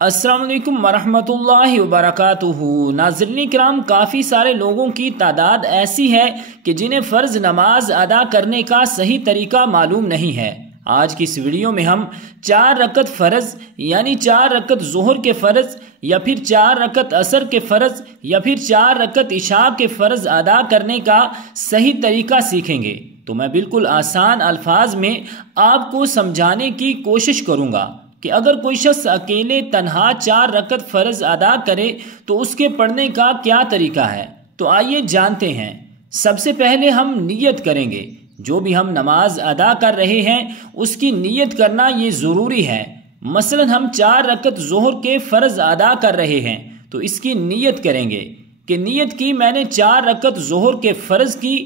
السلام علیکم ورحمۃ اللہ وبرکاتہ۔ ناظرین کرام، کافی سارے لوگوں کی تعداد ایسی ہے کہ جنہیں فرض نماز ادا کرنے کا صحیح طریقہ معلوم نہیں ہے۔ آج کی اس ویڈیو میں ہم 4 رکعت فرض یعنی 4 رکعت ظہر کے فرض یا پھر 4 رکعت عصر کے فرض یا پھر 4 رکعت عشاء کے فرض ادا کرنے کا صحیح طریقہ سیکھیں گے۔ تو میں بالکل آسان الفاظ میں آپ کو سمجھانے کی کوشش کروں گا کہ اگر کوئی شخص اکیلے تنہا 4 رکعت فرض ادا کرے تو اس کے پڑھنے کا کیا طریقہ ہے۔ تو آئیے جانتے ہیں۔ سب سے پہلے ہم نیت کریں گے۔ جو بھی ہم نماز ادا کر رہے ہیں اس کی نیت کرنا یہ ضروری ہے۔ مثلا ہم 4 رکعت ظہر کے فرض ادا کر رہے ہیں تو اس کی نیت کریں گے کہ نیت کی میں نے 4 رکعت ظہر کے فرض کی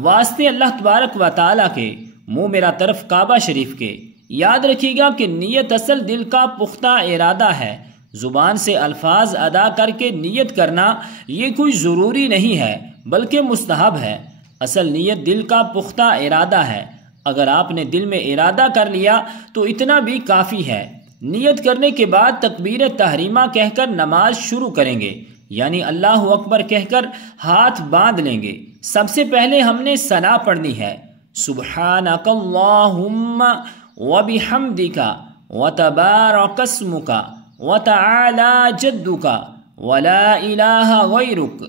واسطے اللہ تبارک و تعالیٰ کے، منہ میرا طرف کعبہ شریف کے۔ یاد رکھیے گا کہ نیت اصل دل کا پختہ ارادہ ہے۔ زبان سے الفاظ ادا کر کے نیت کرنا یہ کوئی ضروری نہیں ہے بلکہ مستحب ہے۔ اصل نیت دل کا پختہ ارادہ ہے۔ اگر آپ نے دل میں ارادہ کر لیا تو اتنا بھی کافی ہے۔ نیت کرنے کے بعد تکبیر تحریمہ کہہ کر نماز شروع کریں گے، یعنی اللہ اکبر کہہ کر ہاتھ باندھ لیں گے۔ سب سے پہلے ہم نے ثنا پڑھنی ہے، سبحانک اللہم وبحمدک وتبارک اسمک وتعالی جدک ولا الہ غیرک۔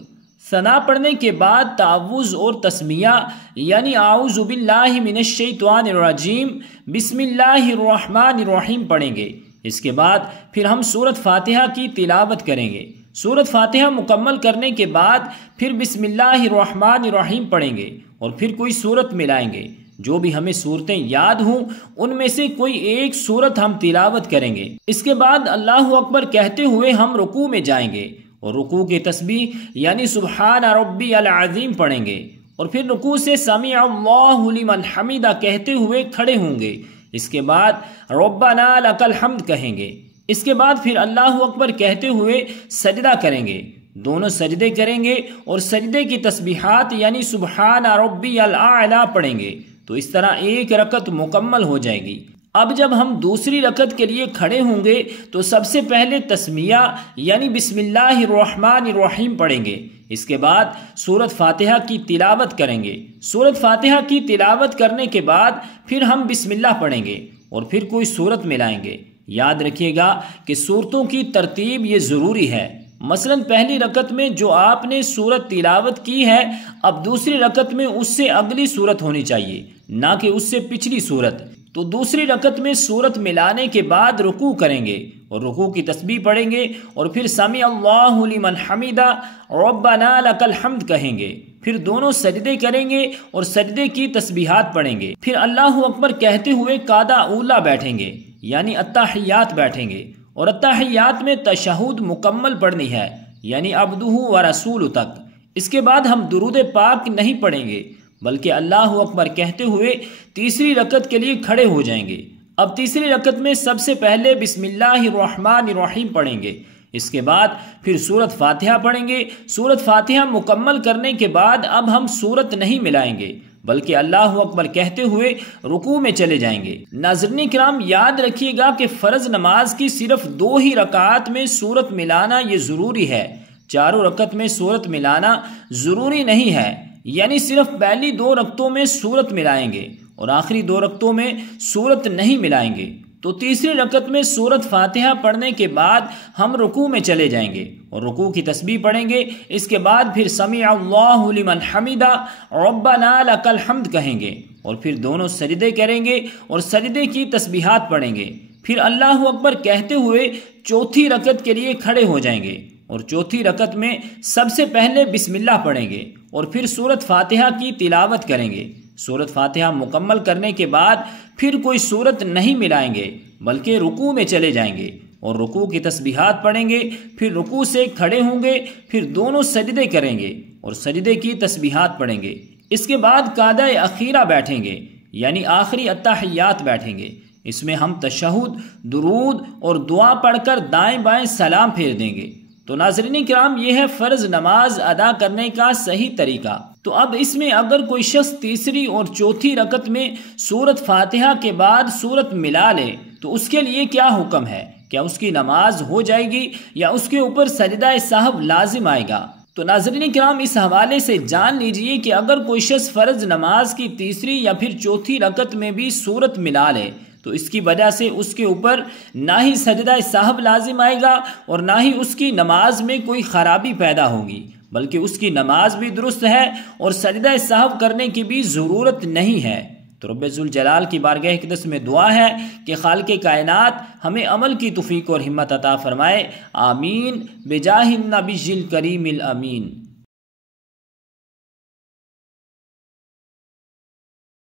ثنا پڑھنے کے بعد تعوذ اور تسمیہ یعنی اعوذ باللہ من الشیطان الرجیم بسم اللہ الرحمن الرحیم پڑھیں گے۔ اس کے بعد پھر ہم سورۃ فاتحہ کی تلاوت کریں گے۔ سورۃ فاتحہ مکمل کرنے کے بعد پھر بسم اللہ الرحمن الرحیم پڑھیں گے اور پھر کوئی سورت ملائیں گے۔ جو بھی ہمیں صورتیں یاد ہوں ان میں سے کوئی ایک سورت ہم تلاوت کریں گے۔ اس کے بعد اللہ اکبر کہتے ہوئے ہم رکوع میں جائیں گے اور رکوع کی تسبیح یعنی سبحان ربی العظیم پڑھیں گے اور پھر رکوع سے سمیع اللہ لمن حمدہ کہتے ہوئے کھڑے ہوں گے۔ اس کے بعد ربنا لک الحمد کہیں گے۔ اس کے بعد پھر اللہ اکبر کہتے ہوئے سجدہ کریں گے۔ دونوں سجدے کریں گے اور سجدے کی تسبیحات یعنی سبحان ربی الاعلی پڑھیں گے۔ تو اس طرح 1 رکعت مکمل ہو جائے گی۔ اب جب ہم دوسری رکعت کے لیے کھڑے ہوں گے تو سب سے پہلے تسمیہ یعنی بسم اللہ الرحمن الرحیم پڑھیں گے۔ اس کے بعد سورۃ فاتحہ کی تلاوت کریں گے۔ سورۃ فاتحہ کی تلاوت کرنے کے بعد پھر ہم بسم اللہ پڑھیں گے اور پھر کوئی سورت ملائیں گے۔ یاد رکھیے گا کہ سورتوں کی ترتیب یہ ضروری ہے۔ مثلا پہلی رکعت میں جو آپ نے سورت تلاوت کی ہے اب دوسری رکعت میں اس سے اگلی سورت ہونی چاہیے، نہ کہ اس سے پچھلی سورت۔ تو دوسری رکعت میں سورت ملانے کے بعد رکوع کریں گے اور رکوع کی تسبیح پڑھیں گے اور پھر سمیع اللہ لمن حمدہ ربنا لک الحمد کہیں گے۔ پھر دونوں سجدے کریں گے اور سجدے کی تسبیحات پڑھیں گے۔ پھر اللہ اکبر کہتے ہوئے قعدہ اولیٰ بیٹھیں گے یعنی التحیات بیٹھیں گے اور التحیات میں تشہد مکمل پڑھنی ہے یعنی عبدہ و رسول تک۔ اس کے بعد ہم درود پاک نہیں پڑھیں گے بلکہ اللہ اکبر کہتے ہوئے تیسری رکعت کے لیے کھڑے ہو جائیں گے۔ اب تیسری رکعت میں سب سے پہلے بسم اللہ الرحمن الرحیم پڑھیں گے۔ اس کے بعد پھر سورۃ فاتحہ پڑھیں گے۔ سورۃ فاتحہ مکمل کرنے کے بعد اب ہم سورت نہیں ملائیں گے بلکہ اللہ اکبر کہتے ہوئے رکوع میں چلے جائیں گے۔ ناظرین کرام، یاد رکھیے گا کہ فرض نماز کی صرف 2 ہی رکعات میں سورت ملانا یہ ضروری ہے۔ چاروں رکعت میں سورت ملانا ضروری نہیں ہے، یعنی صرف پہلی 2 رکعتوں میں سورت ملائیں گے اور آخری 2 رکعتوں میں سورت نہیں ملائیں گے۔ تو تیسری رکعت میں سورۃ فاتحہ پڑھنے کے بعد ہم رکوع میں چلے جائیں گے اور رکوع کی تسبیح پڑھیں گے۔ اس کے بعد پھر سمیع اللہ لمن حمدہ ربنا لک الحمد کہیں گے اور پھر دونوں سجدے کریں گے اور سجدے کی تسبیحات پڑھیں گے۔ پھر اللہ اکبر کہتے ہوئے چوتھی رکعت کے لیے کھڑے ہو جائیں گے اور چوتھی رکعت میں سب سے پہلے بسم اللہ پڑھیں گے اور پھر سورۃ فاتحہ کی تلاوت کریں گے۔ سورۃ فاتحہ مکمل کرنے کے بعد پھر کوئی سورت نہیں ملائیں گے بلکہ رکوع میں چلے جائیں گے اور رکوع کی تسبیحات پڑھیں گے۔ پھر رکوع سے کھڑے ہوں گے، پھر دونوں سجدے کریں گے اور سجدے کی تسبیحات پڑھیں گے۔ اس کے بعد قعدہ اخیرہ بیٹھیں گے یعنی آخری التحیات بیٹھیں گے۔ اس میں ہم تشہد، درود اور دعا پڑھ کر دائیں بائیں سلام پھیر دیں گے۔ تو ناظرین کرام، یہ ہے فرض نماز ادا کرنے کا صحیح طریقہ۔ تو اب اس میں اگر کوئی شخص تیسری اور چوتھی رکعت میں سورۃ فاتحہ کے بعد سورت ملا لے تو اس کے لیے کیا حکم ہے؟ کیا اس کی نماز ہو جائے گی یا اس کے اوپر سجدہ سہو لازم آئے گا؟ تو ناظرین کرام، اس حوالے سے جان لیجئے کہ اگر کوئی شخص فرض نماز کی تیسری یا پھر چوتھی رکعت میں بھی سورت ملا لے تو اس کی وجہ سے اس کے اوپر نہ ہی سجدہ سہو لازم آئے گا اور نہ ہی اس کی نماز میں کوئی خرابی پیدا ہوگی، بلکہ اس کی نماز بھی درست ہے اور سجدہ سہو کرنے کی بھی ضرورت نہیں ہے۔ تو رب ذوالجلال کی بارگاہ اقدس میں دعا ہے کہ خالق کائنات ہمیں عمل کی توفیق اور ہمت عطا فرمائے، آمین بجاہ النبی الکریم الامین۔